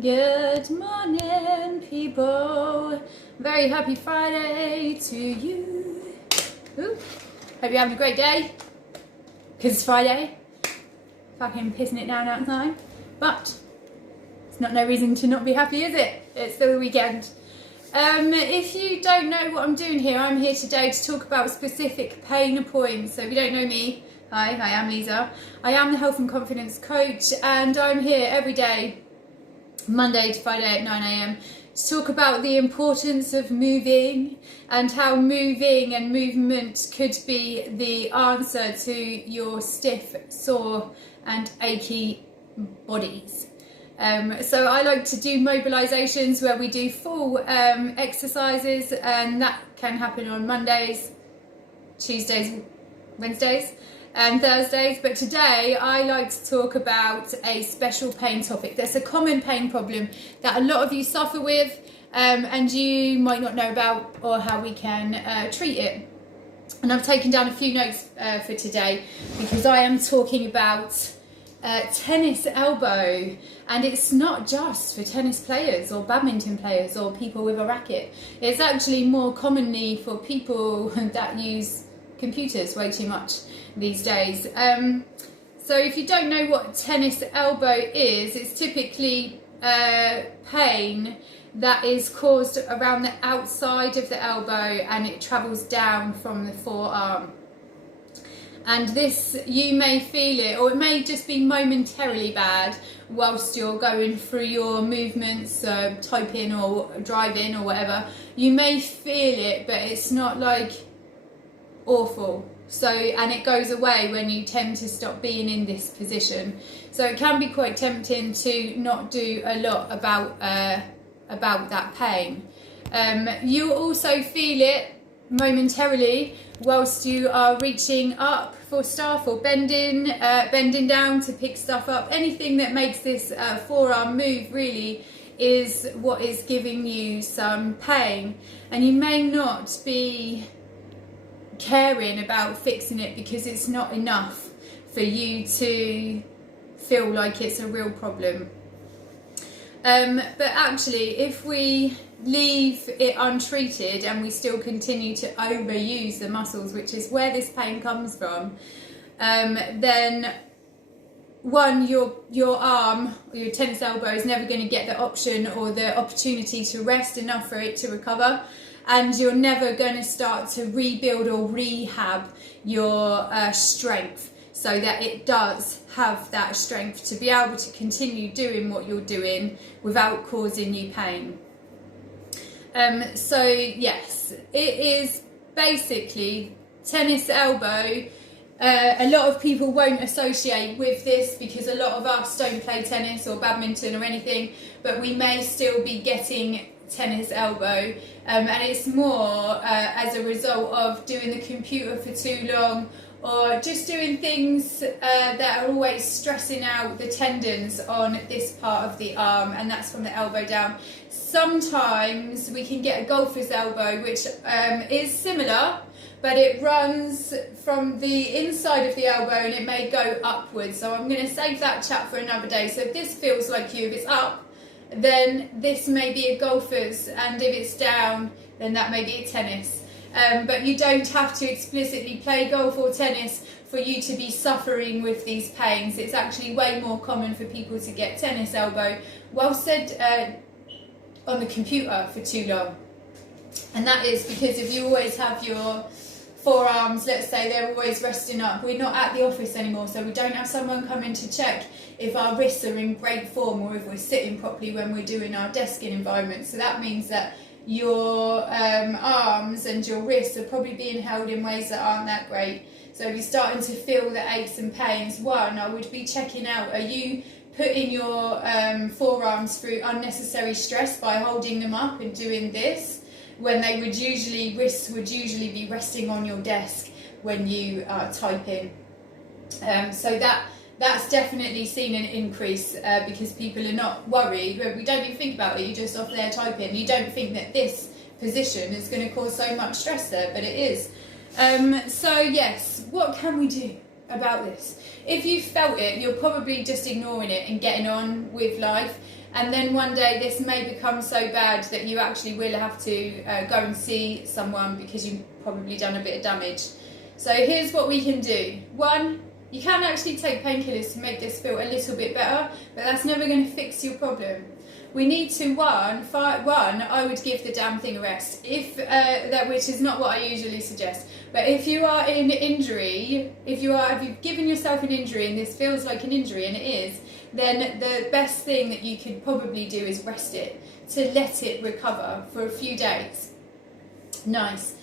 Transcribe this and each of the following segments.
Good morning, people. Very happy Friday to you. Ooh. Hope you're having a great day. Because it's Friday. Fucking pissing it down outside. But it's not no reason to not be happy, is it? It's still the weekend. If you don't know what I'm doing here, I'm here today to talk about specific pain points. So if you don't know me, hi, I am Lisa. I am the Health and Confidence Coach, and I'm here every day, Monday to Friday at 9 a.m. to talk about the importance of moving and how moving and movement could be the answer to your stiff, sore and achy bodies. So I like to do mobilisations where we do full exercises, and that can happen on Mondays, Tuesdays, Wednesdays and Thursdays. But today I like to talk about a special pain topic that's a common pain problem that a lot of you suffer with, and you might not know about, or how we can treat it. And I've taken down a few notes for today because I am talking about tennis elbow, and it's not just for tennis players or badminton players or people with a racket. It's actually more commonly for people that use computers way too much these days. So if you don't know what tennis elbow is, it's typically pain that is caused around the outside of the elbow and it travels down from the forearm. And this, you may feel it, or it may just be momentarily bad whilst you're going through your movements, typing or driving or whatever. You may feel it, but it's not like awful. So, and it goes away when you tend to stop being in this position. So it can be quite tempting to not do a lot about that pain. You'll also feel it momentarily whilst you are reaching up for stuff or bending down to pick stuff up. Anything that makes this forearm move really is what is giving you some pain, and you may not be caring about fixing it because it's not enough for you to feel like it's a real problem. But actually, if we leave it untreated and we still continue to overuse the muscles, which is where this pain comes from, then one, your arm or your tennis elbow is never going to get the option or the opportunity to rest enough for it to recover, and you're never going to start to rebuild or rehab your strength so that it does have that strength to be able to continue doing what you're doing without causing you pain. So yes, it is basically tennis elbow. A lot of people won't associate with this because a lot of us don't play tennis or badminton or anything, but we may still be getting tennis elbow, and it's more as a result of doing the computer for too long, or just doing things that are always stressing out the tendons on this part of the arm, and that's from the elbow down. Sometimes we can get a golfer's elbow, which is similar, but it runs from the inside of the elbow and it may go upwards. So I'm going to save that chat for another day. So if this feels like you, if it's up, then this may be a golfer's, and if it's down, then that may be a tennis. But you don't have to explicitly play golf or tennis for you to be suffering with these pains. It's actually way more common for people to get tennis elbow whilst on the computer for too long. And that is because if you always have your forearms, let's say they're always resting up, we're not at the office anymore, so we don't have someone coming to check if our wrists are in great form or if we're sitting properly when we're doing our desking environment. So that means that your arms and your wrists are probably being held in ways that aren't that great. So if you're starting to feel the aches and pains, one, I would be checking out, are you putting your forearms through unnecessary stress by holding them up and doing this, when they would usually, wrists would usually be resting on your desk when you are typing. So that's definitely seen an increase because people are not worried. We don't even think about it, you're just off there typing. You don't think that this position is going to cause so much stress there, but it is. So yes, what can we do about this? If you felt it, you're probably just ignoring it and getting on with life. and then one day this may become so bad that you actually will have to go and see someone because you've probably done a bit of damage. So here's what we can do. One, you can actually take painkillers to make this feel a little bit better, but that's never going to fix your problem. We need to, one, I would give the damn thing a rest, which is not what I usually suggest. But if you are in injury, if you've given yourself an injury and this feels like an injury, and it is, then the best thing that you could probably do is rest it, to let it recover for a few days. Nice.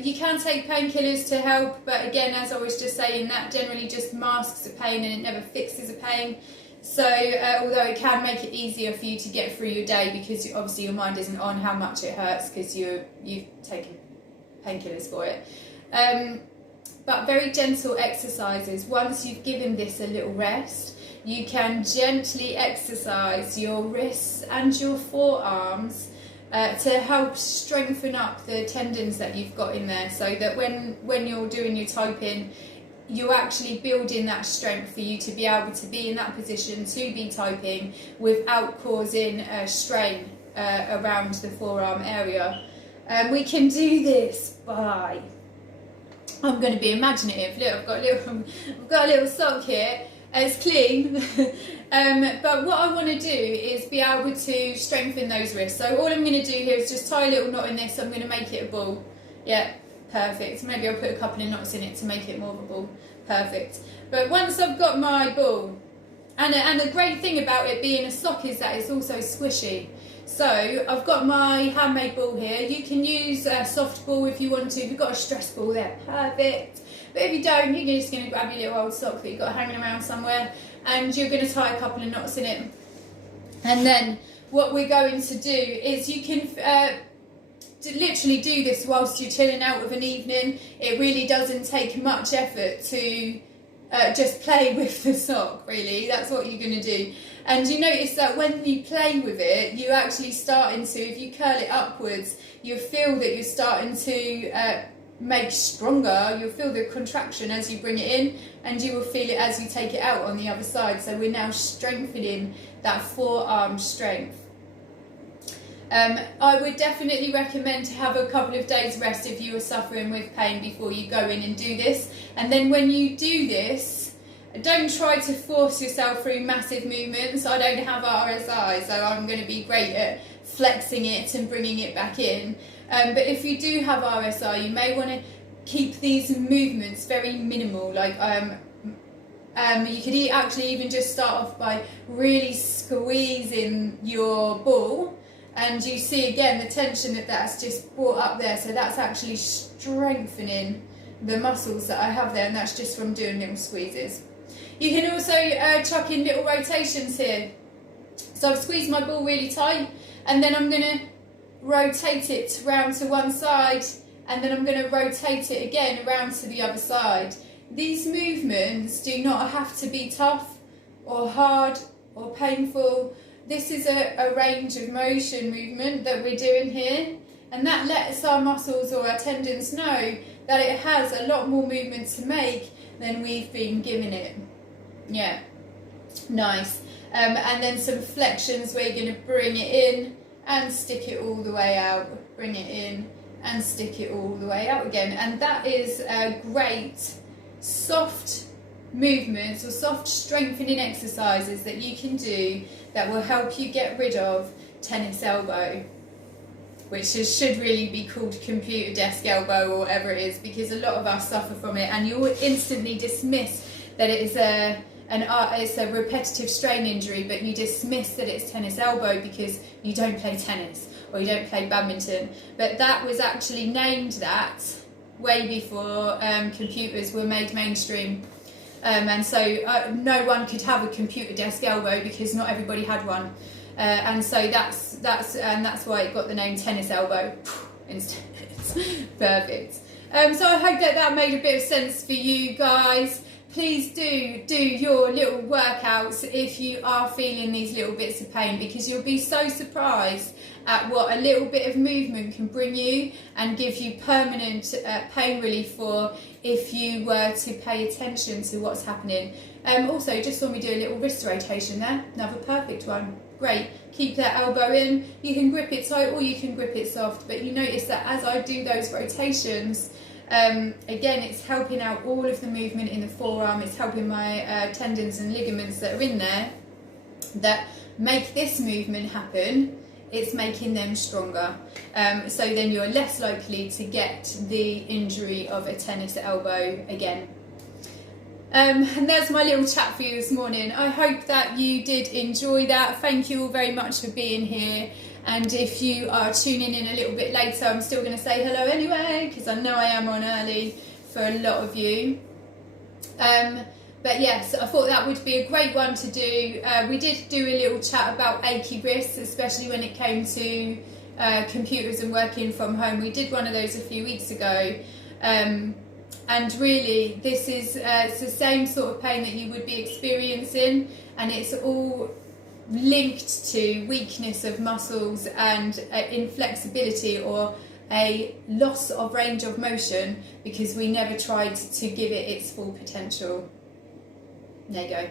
You can take painkillers to help, but again, as I was just saying, that generally just masks the pain and it never fixes the pain. So although it can make it easier for you to get through your day, because obviously your mind isn't on how much it hurts because you've taken painkillers for it. But very gentle exercises. Once you've given this a little rest, you can gently exercise your wrists and your forearms to help strengthen up the tendons that you've got in there, so that when you're doing your typing, you're actually building that strength for you to be able to be in that position to be typing without causing a strain around the forearm area. We can do this by, I'm going to be imaginative. Look, I've got a little sock here. It's clean, but what I want to do is be able to strengthen those wrists. So all I'm going to do here is just tie a little knot in this. I'm going to make it a ball. Yeah, perfect. Maybe I'll put a couple of knots in it to make it more of a ball. Perfect. But once I've got my ball, and the great thing about it being a sock is that it's also squishy. So I've got my handmade ball here. You can use a soft ball if you want to. If you've got a stress ball there, perfect. But if you don't, you're just going to grab your little old sock that you've got hanging around somewhere, and you're going to tie a couple of knots in it. And then what we're going to do is you can literally do this whilst you're chilling out of an evening. It really doesn't take much effort to just play with the sock, really. That's what you're going to do. And you notice that when you play with it, you actually starting to, if you curl it upwards, you feel that you're starting to make stronger. You'll feel the contraction as you bring it in, and you will feel it as you take it out on the other side. So we're now strengthening that forearm strength. I would definitely recommend to have a couple of days rest if you are suffering with pain before you go in and do this. And then when you do this, don't try to force yourself through massive movements. I don't have RSI, so I'm going to be great at flexing it and bringing it back in. But if you do have RSI, you may want to keep these movements very minimal. Like you could actually even just start off by really squeezing your ball, and you see again the tension that's just brought up there. So that's actually strengthening the muscles that I have there, and that's just from doing little squeezes. You can also chuck in little rotations here. So I've squeezed my ball really tight, and then I'm going to rotate it round to one side, and then I'm going to rotate it again around to the other side. These movements do not have to be tough or hard or painful. This is a range of motion movement that we're doing here, and that lets our muscles or our tendons know that it has a lot more movement to make than we've been giving it. Yeah, nice. And then some flexions where you're going to bring it in and stick it all the way out, bring it in and stick it all the way out again. And that is a great soft movements or soft strengthening exercises that you can do that will help you get rid of tennis elbow, which should really be called computer desk elbow or whatever it is, because a lot of us suffer from it, and you'll instantly dismiss that it is it's a repetitive strain injury, but you dismiss that it's tennis elbow because you don't play tennis or you don't play badminton. But that was actually named that way before computers were made mainstream. And so no one could have a computer desk elbow because not everybody had one. And so that's why it got the name tennis elbow instead. Perfect. So I hope that made a bit of sense for you guys. Please do your little workouts if you are feeling these little bits of pain, because you'll be so surprised at what a little bit of movement can bring you and give you permanent pain relief for, if you were to pay attention to what's happening. Also, just saw me do a little wrist rotation there, another perfect one. great. Keep that elbow in. You can grip it tight or you can grip it soft, but you notice that as I do those rotations, again, it's helping out all of the movement in the forearm. It's helping my tendons and ligaments that are in there that make this movement happen. It's making them stronger. So then you're less likely to get the injury of a tennis elbow again. And there's my little chat for you this morning. I hope that you did enjoy that. Thank you all very much for being here. And if you are tuning in a little bit later, I'm still going to say hello anyway, because I know I am on early for a lot of you. But yes, I thought that would be a great one to do. We did do a little chat about achy wrists, especially when it came to computers and working from home. We did one of those a few weeks ago. And really, this is it's the same sort of pain that you would be experiencing, and it's all linked to weakness of muscles and inflexibility or a loss of range of motion because we never tried to give it its full potential. There you go.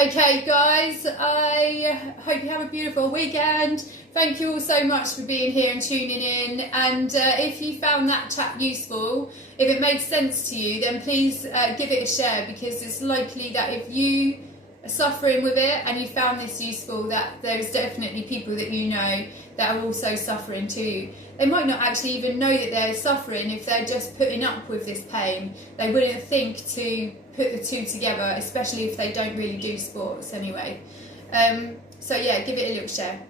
Okay guys, I hope you have a beautiful weekend. Thank you all so much for being here and tuning in, and if you found that chat useful, if it made sense to you, then please give it a share, because it's likely that if you are suffering with it and you found this useful, that there's definitely people that you know that are also suffering too. They might not actually even know that they're suffering if they're just putting up with this pain. They wouldn't think to put the two together, especially if they don't really do sports anyway. So yeah, give it a little share.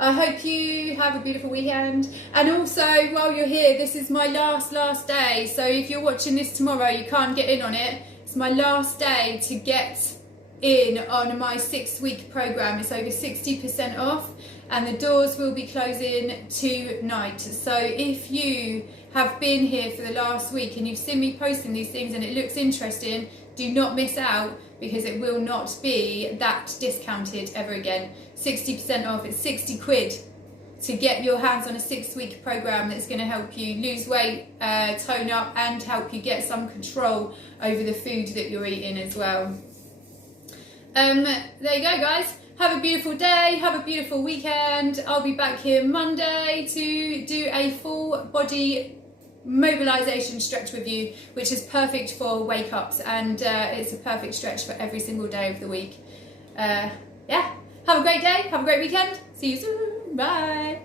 I hope you have a beautiful weekend. And also, while you're here, this is my last day. So if you're watching this tomorrow, you can't get in on it. It's my last day to get in on my 6-week program. It's over 60% off, and the doors will be closing tonight. So if you have been here for the last week and you've seen me posting these things and it looks interesting, do not miss out, because it will not be that discounted ever again. 60% off. It's 60 quid to get your hands on a 6-week program that's going to help you lose weight, tone up, and help you get some control over the food that you're eating as well. There you go guys. Have a beautiful day, have a beautiful weekend. I'll be back here Monday to do a full body mobilization stretch with you, which is perfect for wake ups, and it's a perfect stretch for every single day of the week. Yeah, have a great day, have a great weekend. See you soon. Bye.